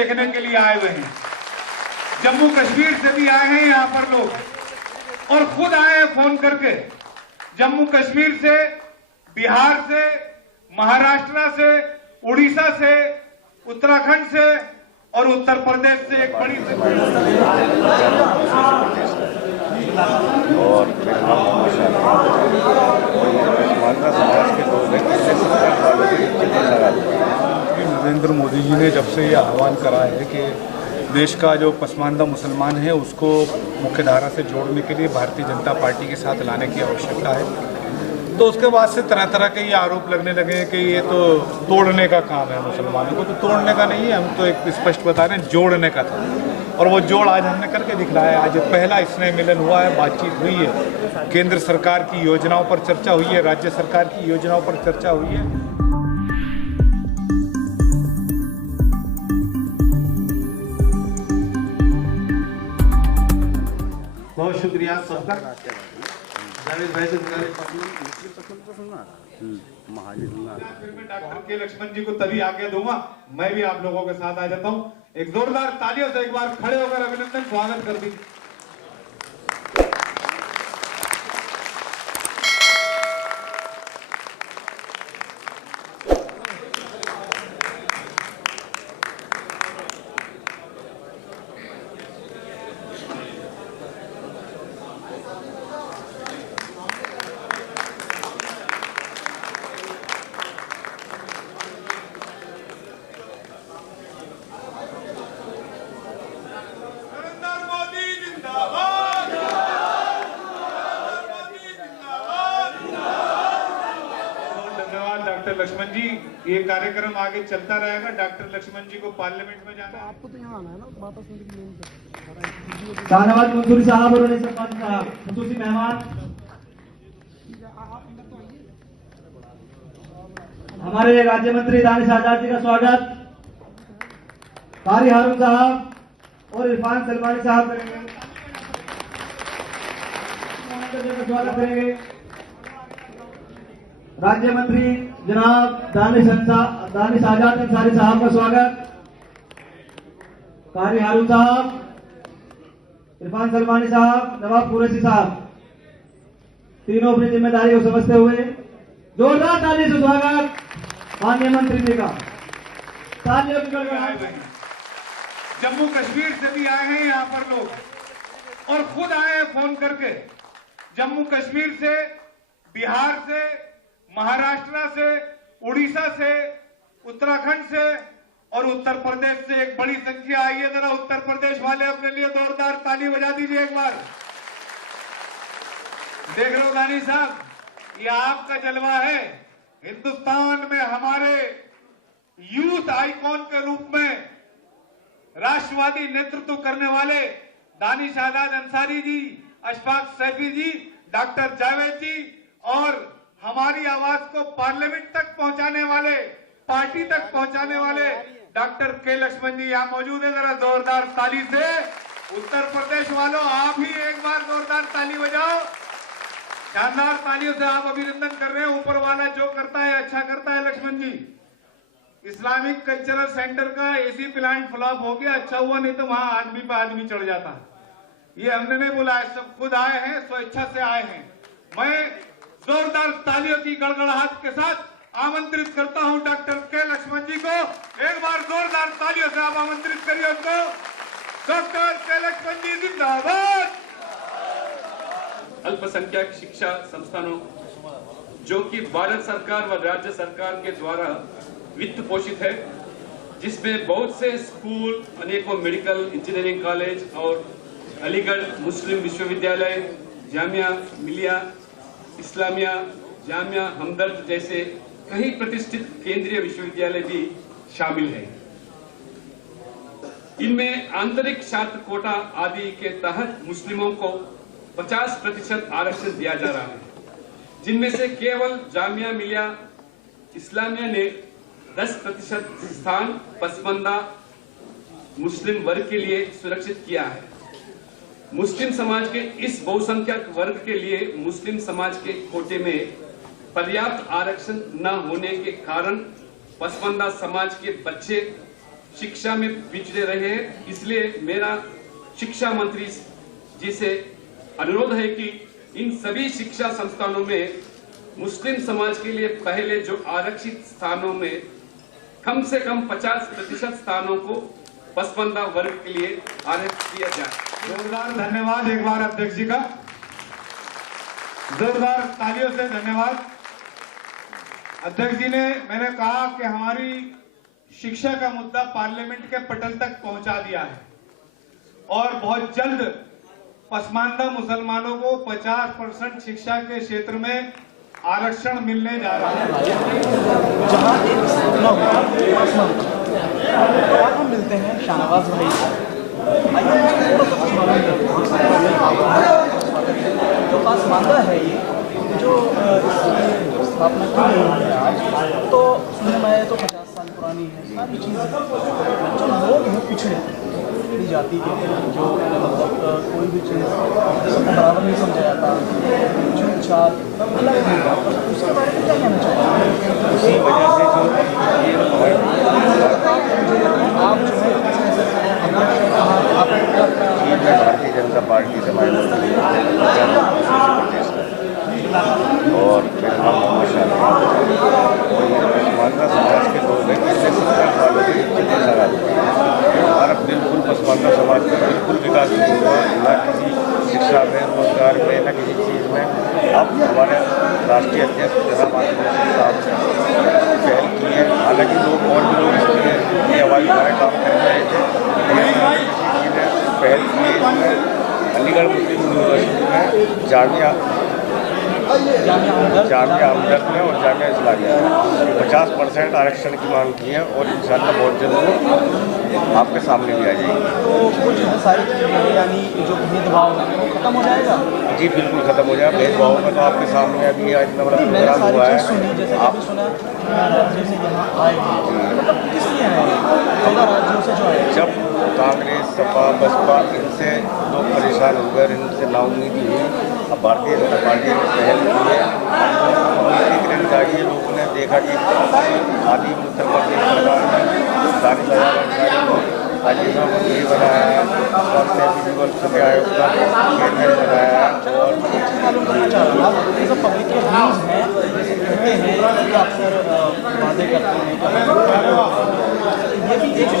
देखने के लिए आए हुए हैं। जम्मू कश्मीर से भी आए हैं यहाँ पर लोग और खुद आए हैं फोन करके। जम्मू कश्मीर से, बिहार से, महाराष्ट्र से, उड़ीसा से, उत्तराखंड से और उत्तर प्रदेश से एक बड़ी नरेंद्र मोदी जी ने जब से ये आह्वान करा है कि देश का जो पसमानदा मुसलमान है उसको मुख्यधारा से जोड़ने के लिए भारतीय जनता पार्टी के साथ लाने की आवश्यकता है, तो उसके बाद से तरह तरह के ये आरोप लगने लगे कि ये तो तोड़ने का काम है। मुसलमानों को तो तोड़ने का नहीं है, हम तो एक स्पष्ट बता रहे हैं जोड़ने का था, और वो जोड़ आज हमने करके दिखलाया। आज पहला स्नेह मिलन हुआ है, बातचीत हुई है, केंद्र सरकार की योजनाओं पर चर्चा हुई है, राज्य सरकार की योजनाओं पर चर्चा हुई है। बहुत शुक्रिया सबका। जावेद भाई से फिर मैं डॉक्टर के लक्ष्मण जी को तभी आज्ञा दूंगा, मैं भी आप लोगों के साथ आ जाता हूं। एक जोरदार तालियों से एक बार खड़े होकर अभिनंदन स्वागत कर दीजिए। डॉक्टर लक्ष्मण जी, ये कार्यक्रम आगे चलता रहेगा। डॉक्टर लक्ष्मण जी को पार्लियामेंट में जाना है। आपको तो यहाँ आना है ना, वापस मेरे शाहनवाज मंसूरी साहब और सरपंच साहब खसूसी मेहमान हमारे राज्य मंत्री दानिश आजाद जी का स्वागत कारी हारून साहब और इरफान सलमानी साहब करेंगे, स्वागत करेंगे। राज्य मंत्री जनाब दानिश आजाद अंसारी साहब का स्वागत, कारी हारून साहब, इरफान सलमानी साहब, नवाब कुरैशी साहब, तीनों अपनी जिम्मेदारी को समझते हुए जोरदार ताली से स्वागत माननीय मंत्री जी का। तालियों की गड़गड़ाहट। जम्मू कश्मीर से भी आए हैं यहाँ पर लोग और खुद आए हैं फोन करके। जम्मू कश्मीर से, बिहार से, महाराष्ट्र से, उड़ीसा से, उत्तराखंड से और उत्तर प्रदेश से एक बड़ी संख्या आई है। जरा उत्तर प्रदेश वाले अपने लिए जोरदार ताली बजा दीजिए एक बार। देख रहे हो दानी साहब, ये आपका जलवा है। हिंदुस्तान में हमारे यूथ आइकॉन के रूप में राष्ट्रवादी नेतृत्व करने वाले दानिश आजाद अंसारी जी, अशफाक सैफी जी, डॉक्टर जावेद जी और हमारी आवाज को पार्लियामेंट तक पहुंचाने वाले, पार्टी तक पहुंचाने वाले डॉक्टर के लक्ष्मण जी यहाँ मौजूद है। जरा जोरदार ताली से उत्तर प्रदेश वालों आप ही एक बार जोरदार ताली बजाओ। शानदार तालियों से आप अभिनंदन कर रहे हैं। ऊपर वाला जो करता है अच्छा करता है। लक्ष्मण जी, इस्लामिक कल्चरल सेंटर का एसी प्लांट फ्लॉप हो गया, अच्छा हुआ, नहीं तो वहां आदमी पे आदमी चढ़ जाता। ये हमने नहीं बुलाया, सब खुद आए हैं, स्वेच्छा से आए हैं। मैं जोरदार तालियों की गड़गड़ाहट के साथ आमंत्रित करता हूं डॉक्टर के लक्ष्मण जी को। एक बार जोरदार तालियों से आप आमंत्रित करिए उनको। डॉक्टर के लक्ष्मण जी जिंदाबाद। अल्पसंख्यक शिक्षा संस्थानों जो कि भारत सरकार व राज्य सरकार के द्वारा वित्त पोषित है, जिसमें बहुत से स्कूल, अनेकों मेडिकल इंजीनियरिंग कॉलेज और अलीगढ़ मुस्लिम विश्वविद्यालय, जामिया मिलिया इस्लामिया, जामिया हमदर्द जैसे कई प्रतिष्ठित केंद्रीय विश्वविद्यालय भी शामिल हैं। इनमें आंतरिक छात्र कोटा आदि के तहत मुस्लिमों को 50% आरक्षण दिया जा रहा है, जिनमें से केवल जामिया मिलिया इस्लामिया ने 10% स्थान पसमानदा मुस्लिम वर्ग के लिए सुरक्षित किया है। मुस्लिम समाज के इस बहुसंख्यक वर्ग के लिए मुस्लिम समाज के कोटे में पर्याप्त आरक्षण न होने के कारण पसमानदा समाज के बच्चे शिक्षा में पिछड़े रहे हैं। इसलिए मेरा शिक्षा मंत्री जी से अनुरोध है कि इन सभी शिक्षा संस्थानों में मुस्लिम समाज के लिए पहले जो आरक्षित स्थानों में कम से कम 50% स्थानों को पसमानदा वर्ग के लिए आरक्षित किया जाए। जोरदार धन्यवाद एक बार अध्यक्ष जी का, जोरदार तालियों से धन्यवाद। अध्यक्ष जी ने, मैंने कहा कि हमारी शिक्षा का मुद्दा पार्लियामेंट के पटल तक पहुंचा दिया है और बहुत जल्द पसमानदा मुसलमानों को 50% शिक्षा के क्षेत्र में आरक्षण मिलने जा रहा है। जहाँ एक स्थापना हुआ तो आप हम मिलते हैं शाहनवाज भाई। आइए थोड़ा सा कुछ मालूम करते हैं। जो पसमानदा है ये जो इसकी स्थापना की गई है आज, तो सुनने में आया तो 50 साल पुरानी है। सारी चीज़ें जो लोग हैं पिछड़े जाति के, जो कोई भी चीज़ सबको बराबर नहीं समझा जाता, छूट छाट अलग नहीं था, उसके बारे में क्या कहना चाहिए? इसी वजह से जो ये भारतीय जनता पार्टी से और मेरा नाम मोहम्मद शाह और ये पसमानदा समाज के लोग हैं। पिछले 70 सालों से जितने लगा हमारा बिल्कुल पसमानदा समाज का बिल्कुल विकास नहीं हुआ, न किसी शिक्षा में, रोजगार में, न किसी चीज़ में। अब हमारे राष्ट्रीय अध्यक्ष जनाब साहब ने पहल की है। हालांकि लोग और भी लोग इसके लिए हवाई हमारे काम कर रहे थे, लेकिन ने पहल की है। इसमें अलीगढ़ मुस्लिम यूनिवर्सिटी में जामिया हमदर्द में और जामिया इस्लामिया में 50% आरक्षण की मांग की है और इंशाअल्लाह बहुत जल्द वो आपके सामने भी आ जाएगी। तो कुछ सारी चीज़ें यानी जो भेदभाव है वो खत्म हो जाएगा? जी बिल्कुल खत्म हो जाएगा। भेदभाव में तो आपके सामने अभी आज इतना बड़ा प्रोग्राम हुआ है। जैसे आप सुना राज्यों से यहाँ आए, मतलब किस लिए आए? 14 राज्यों से जो आए। जब कांग्रेस, सपा, बसपा इनसे लोग परेशान हो गए, इनसे नाउम्मीदी हुई, अब भारतीय जनता पार्टी ने पहल की है। लोगों ने देखा कि आदि उत्तर प्रदेश सरकार ने राज्यसभा मंत्री बनाया है और सेंट्रल समय आयोग का चेयरमैन बनाया है। और मालूम करना चाह रहा हूँ, ये सब पब्लिक के व्यूज़ हैं, जैसे कहते हैं कि अक्सर वादे करते हैं, ये भी एक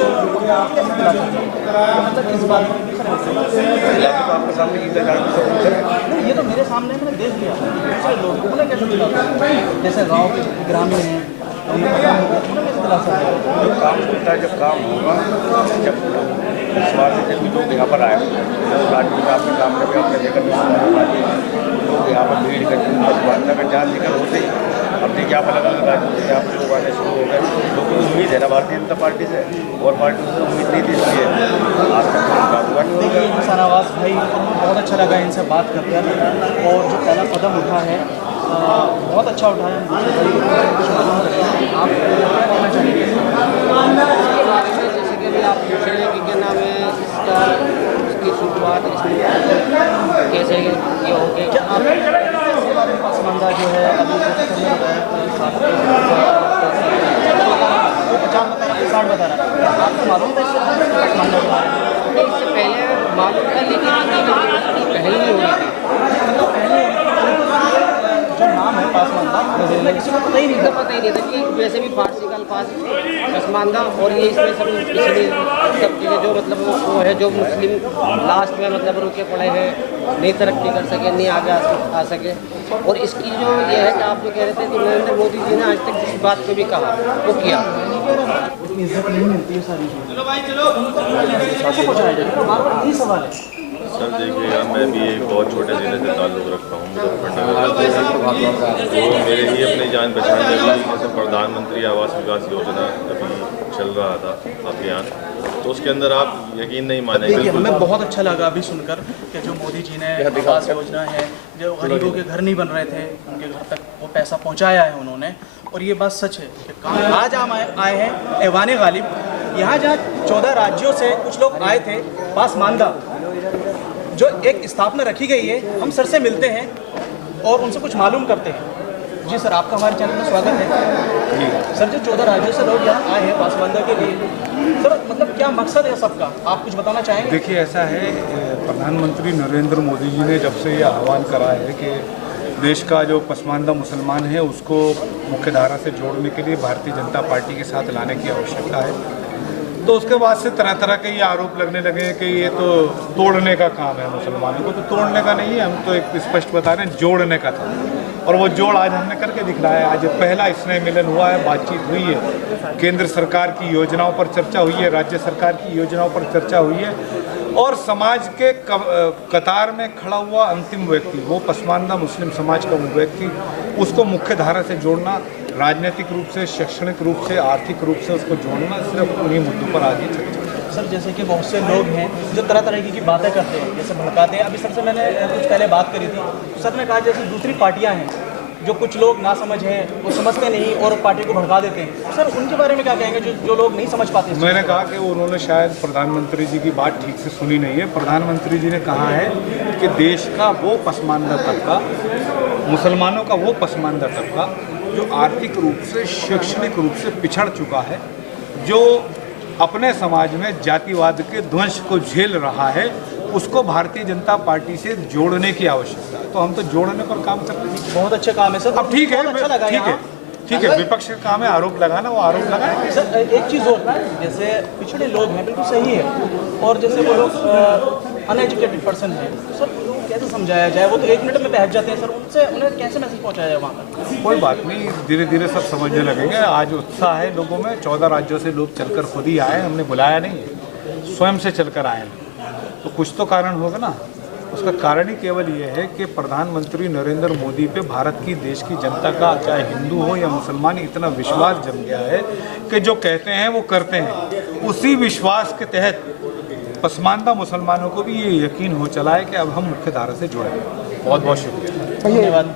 मतलब इस बात में तो आपके सामने नहीं, ये तो मेरे सामने मैंने देख लिया। दूसरे लोग उन्हें कैसे दिलाते हैं? जैसे गाँव के ग्रामीण हैं, उन्हें कैसे दिला सकते हैं? जो काम होता है, जब काम होगा, जब इस बार से जब लोग यहाँ पर आए, राज्य में आपके सामने भी आपने देखा लोग यहाँ पर भीड़ करके पसमानदा का जान लेकर होते। अब देखिए आप अलग अलग राज्यों से यहाँ पर लोग आने शुरू हो गए। लोगों को उम्मीद है ना भारतीय जनता पार्टी से, और पार्टी से उम्मीद नहीं थी, इसलिए आज तक काम हुआ नहीं होगा। देखिए शाहनवाज भाई, बहुत अच्छा लगा इनसे बात करते हैं और जो पहला कदम उठा है बहुत अच्छा उठा है। आप क्या कहना चाहेंगे? जैसे कि अभी आप पूछ रहे हैं कि क्या नाम है इसका, उसकी शुरुआत कैसे ये हो गई? क्या आप पसमानदा जो है अभी 50 बता रहा है, आपको मालूम था इससे पसमानदा के बारे में? इससे पहले मालूम था, लेकिन पहले नहीं हुई थी। जो नाम है पसमानदा किसी को पता ही नहीं था। पता ही नहीं था कि वैसे भी फारसी का अल्फाज पसमानदा, और ये इसमें सब इसलिए सब चीज़ें जो मतलब वो है जो मुस्लिम लास्ट में मतलब रुके पड़े हैं, नहीं तरक्की कर सके, नहीं आगे आ सके। और इसकी जो ये है कि आप जो कह रहे थे कि नरेंद्र मोदी जी ने आज तक जिस बात को भी कहा वो किया। इज्जत नहीं मिलती है सारी चीज़ें। बार बार यही सवाल है सर। देखिएगा, मैं भी एक बहुत छोटे ज़िले से ताल्लुक़ रखता हूँ, मुजफ्फरनगर। तो मेरे ही अपनी जान पहचान में जैसे प्रधानमंत्री आवास विकास योजना अभी चल रहा था अभियान, तो उसके अंदर आप यकीन नहीं मानेंगे। देखिए, हमें बहुत अच्छा लगा अभी सुनकर कि जो मोदी जी ने आवास योजना है, जो गरीबों के घर नहीं बन रहे थे उनके घर तक वो पैसा पहुँचाया है उन्होंने। और ये बात सच है कि आज हम आए हैं ऐवान गालिब, यहाँ जहाँ 14 राज्यों से कुछ लोग आए थे। पसमानदा जो एक स्थापना रखी गई है, हम सर से मिलते हैं और उनसे कुछ मालूम करते हैं। जी सर, आपका हमारे चैनल में स्वागत है। सर, जो 14 राज्यों से लोग यहाँ आए हैं पसमानदा के लिए, सर मतलब क्या मकसद है सबका, आप कुछ बताना चाहेंगे? देखिए ऐसा है, प्रधानमंत्री नरेंद्र मोदी जी ने जब से ये आह्वान करा है कि देश का जो पसमानदा मुसलमान है उसको मुख्यधारा से जोड़ने के लिए भारतीय जनता पार्टी के साथ लाने की आवश्यकता है, तो उसके बाद से तरह तरह के ये आरोप लगने लगे कि ये तो तोड़ने का काम है मुसलमानों को। तो तोड़ने का नहीं है, हम तो एक स्पष्ट बता रहे हैं, जोड़ने का था। और वो जोड़ आज हमने करके दिखलाया है। आज पहला स्नेह मिलन हुआ है, बातचीत हुई है, केंद्र सरकार की योजनाओं पर चर्चा हुई है, राज्य सरकार की योजनाओं पर चर्चा हुई है, और समाज के कतार में खड़ा हुआ अंतिम व्यक्ति, वो पसमानदा मुस्लिम समाज का वो व्यक्ति, उसको मुख्य धारा से जोड़ना, राजनीतिक रूप से, शैक्षणिक रूप से, आर्थिक रूप से उसको जोड़ना, सिर्फ उन्हीं मुद्दों पर आगे चर्चा। सर जैसे कि बहुत से लोग हैं जो तरह तरह की बातें करते हैं, जैसे भड़काते हैं। अभी सर से मैंने कुछ पहले बात करी थी, सर ने कहा जैसे दूसरी पार्टियां हैं जो कुछ लोग ना समझ हैं, वो समझते नहीं और पार्टी को भड़का देते हैं, तो सर उनके बारे में क्या कहेंगे जो लोग नहीं समझ पाते? मैंने कहा कि उन्होंने शायद प्रधानमंत्री जी की बात ठीक से सुनी नहीं है। प्रधानमंत्री जी ने कहा है कि देश का वो पसमानदा तबका, मुसलमानों का वो पसमानदा तबका जो आर्थिक रूप से, शैक्षणिक रूप से पिछड़ चुका है, जो अपने समाज में जातिवाद के ध्वंस को झेल रहा है, उसको भारतीय जनता पार्टी से जोड़ने की आवश्यकता है। तो हम तो जोड़ने पर काम कर रहे हैं। बहुत अच्छा काम है सर। अब ठीक है, अच्छा लगा, ठीक है, विपक्ष का काम है आरोप लगाना, वो आरोप लगाए। सर एक चीज़ और, जैसे पिछड़े लोग हैं, बिल्कुल सही है, और जैसे वो लोग अनएजुकेटेड पर्सन हैं, सर उनको कैसे समझाया जाए? वो तो 1 मिनट में बहक जाते हैं सर, उनसे उन्हें कैसे मैसेज पहुँचाया जाए वहाँ पर? कोई बात नहीं, धीरे धीरे सब समझने लगेंगे। आज उत्साह है लोगों में, 14 राज्यों से लोग चलकर खुद ही आए, हमने बुलाया नहीं, स्वयं से चलकर आए, तो कुछ तो कारण होगा ना। उसका कारण ही केवल ये है कि प्रधानमंत्री नरेंद्र मोदी पे भारत की, देश की जनता का, चाहे हिंदू हो या मुसलमान, इतना विश्वास जम गया है कि जो कहते हैं वो करते हैं। उसी विश्वास के तहत पसमानदा मुसलमानों को भी ये यकीन हो चला है कि अब हम मुख्य धारा से जुड़ेंगे। बहुत बहुत शुक्रिया, धन्यवाद।